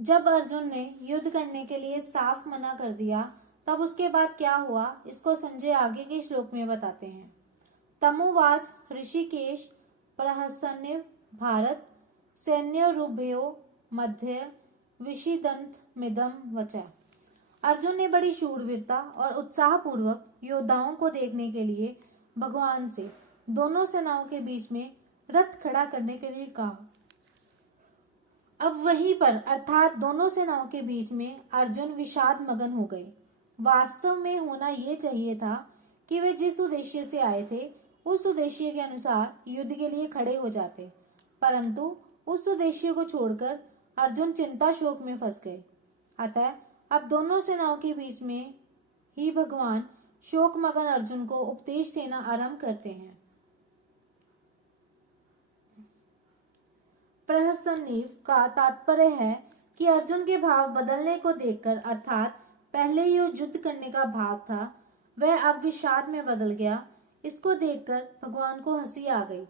जब अर्जुन ने युद्ध करने के लिए साफ मना कर दिया तब उसके बाद क्या हुआ, इसको संजय आगे के श्लोक में बताते हैं। तमुवाच ऋषिकेश प्रहसन्य भारत सैन्यरुभयो मध्य विषिदंत मिदम वचा। अर्जुन ने बड़ी शूरवीरता और उत्साह पूर्वक योद्धाओं को देखने के लिए भगवान से दोनों सेनाओं के बीच में रथ खड़ा करने के लिए कहा। अब वहीं पर अर्थात दोनों सेनाओं के बीच में अर्जुन विषाद मगन हो गए। वास्तव में होना ये चाहिए था कि वे जिस उद्देश्य से आए थे उस उद्देश्य के अनुसार युद्ध के लिए खड़े हो जाते, परंतु उस उद्देश्य को छोड़कर अर्जुन चिंता शोक में फंस गए। अतः अब दोनों सेनाओं के बीच में ही भगवान शोक मगन अर्जुन को उपदेश देना आरंभ करते हैं। प्रहसन्नीव का तात्पर्य है कि अर्जुन के भाव बदलने को देखकर, अर्थात पहले जो युद्ध करने का भाव था वह अब विषाद में बदल गया। इसको देखकर भगवान को हंसी आ गई।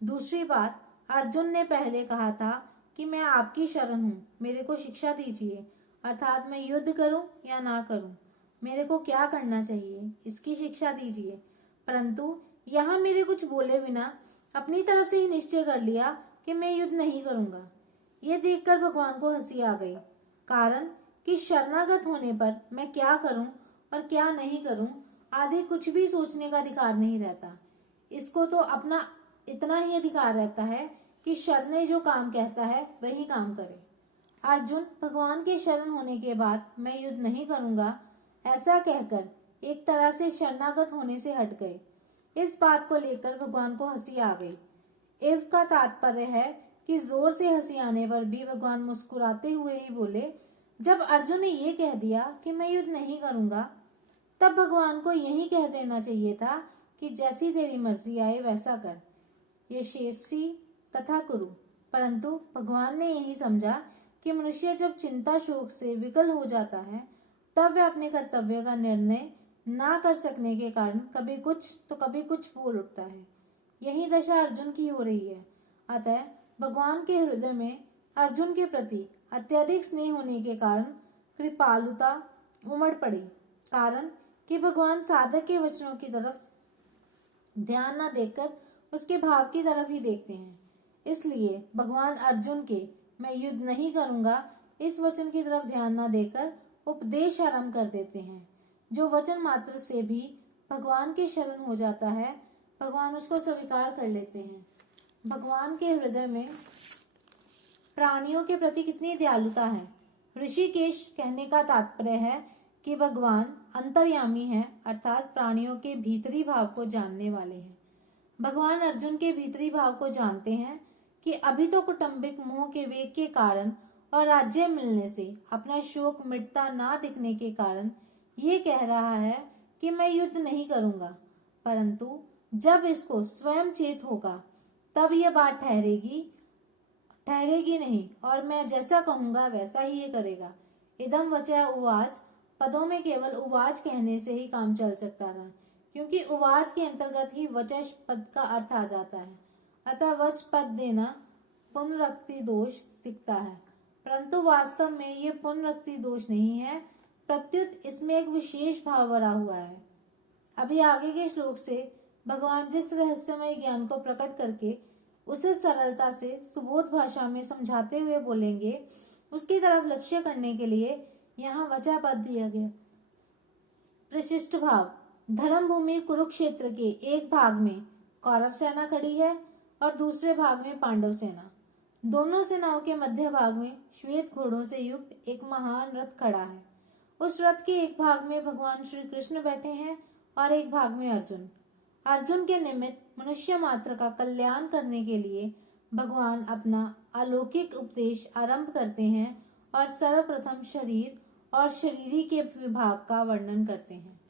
दूसरी बात, अर्जुन ने पहले कहा था कि मैं आपकी शरण हूँ, मेरे को शिक्षा दीजिए, अर्थात मैं युद्ध करूं या ना करूं, मेरे को क्या करना चाहिए इसकी शिक्षा दीजिए। परंतु यहाँ मेरे कुछ बोले बिना अपनी तरफ से ही निश्चय कर लिया कि मैं युद्ध नहीं करूंगा। ये देखकर भगवान को हंसी आ गई, कारण कि शरणागत होने पर मैं क्या करूं और क्या नहीं करूं आदि कुछ भी सोचने का अधिकार नहीं रहता। इसको तो अपना इतना ही अधिकार रहता है कि शरणे जो काम कहता है वही काम करे। अर्जुन भगवान के शरण होने के बाद मैं युद्ध नहीं करूंगा ऐसा कहकर एक तरह से शरणागत होने से हट गए। इस बात को लेकर भगवान को हंसी आ गई। एव का तात्पर्य है कि जोर से हंसी आने पर भी भगवान मुस्कुराते हुए ही बोले। जब अर्जुन ने ये कह दिया कि मैं युद्ध नहीं करूंगा, तब भगवान को यही कह देना चाहिए था कि जैसी तेरी मर्जी आए वैसा कर, ये शेषी तथा कुरु। परंतु भगवान ने यही समझा कि मनुष्य जब चिंता शोक से विकल हो जाता है तब वह अपने कर्तव्य का निर्णय ना कर सकने के कारण कभी कुछ तो कभी कुछ बोल उठता है। यही दशा अर्जुन की हो रही है। अतः भगवान के हृदय में अर्जुन के प्रति अत्यधिक स्नेह होने के कारण कृपालुता उमड़ पड़ी, कारण कि भगवान साधक के वचनों की तरफ ध्यान न देकर उसके भाव की तरफ ही देखते हैं। इसलिए भगवान अर्जुन के मैं युद्ध नहीं करूंगा इस वचन की तरफ ध्यान न देकर उपदेश आरंभ कर देते हैं। जो वचन मात्र से भी भगवान के शरण हो जाता है, भगवान उसको स्वीकार कर लेते हैं। भगवान के हृदय में प्राणियों के प्रति कितनी दयालुता है। ऋषिकेश कहने का तात्पर्य है कि भगवान अंतर्यामी है, अर्थात प्राणियों के भीतरी भाव को जानने वाले हैं। भगवान अर्जुन के भीतरी भाव को जानते हैं कि अभी तो कौटुंबिक मोह के वेग के कारण और राज्य मिलने से अपना शोक मिटता ना दिखने के कारण ये कह रहा है कि मैं युद्ध नहीं करूंगा, परंतु जब इसको स्वयं चेत होगा तब यह बात ठहरेगी नहीं और मैं जैसा कहूंगा वैसा ही ये करेगा। इदम वचा उवाच पदों में केवल उवाच कहने से ही काम चल सकता था, क्योंकि उवाच के अंतर्गत ही वचश पद का अर्थ आ जाता है। अतः वच पद देना पुनरुक्ति दोष दिखता है, परंतु वास्तव में ये पुनरुक्ति दोष नहीं है, प्रत्युत इसमें एक विशेष भाव भरा हुआ है। अभी आगे के श्लोक से भगवान जिस रहस्यमय ज्ञान को प्रकट करके उसे सरलता से सुबोध भाषा में समझाते हुए बोलेंगे, उसकी तरफ लक्ष्य करने के लिए यहाँ वचा पद दिया गया। प्रशिष्ट भाव, धर्म भूमि कुरुक्षेत्र के एक भाग में कौरव सेना खड़ी है और दूसरे भाग में पांडव सेना। दोनों सेनाओं के मध्य भाग में श्वेत घोड़ों से युक्त एक महान रथ खड़ा है। उस रथ के एक भाग में भगवान श्री कृष्ण बैठे हैं और एक भाग में अर्जुन। अर्जुन के निमित्त मनुष्य मात्र का कल्याण करने के लिए भगवान अपना अलौकिक उपदेश आरंभ करते हैं और सर्वप्रथम शरीर और शरीरी के विभाग का वर्णन करते हैं।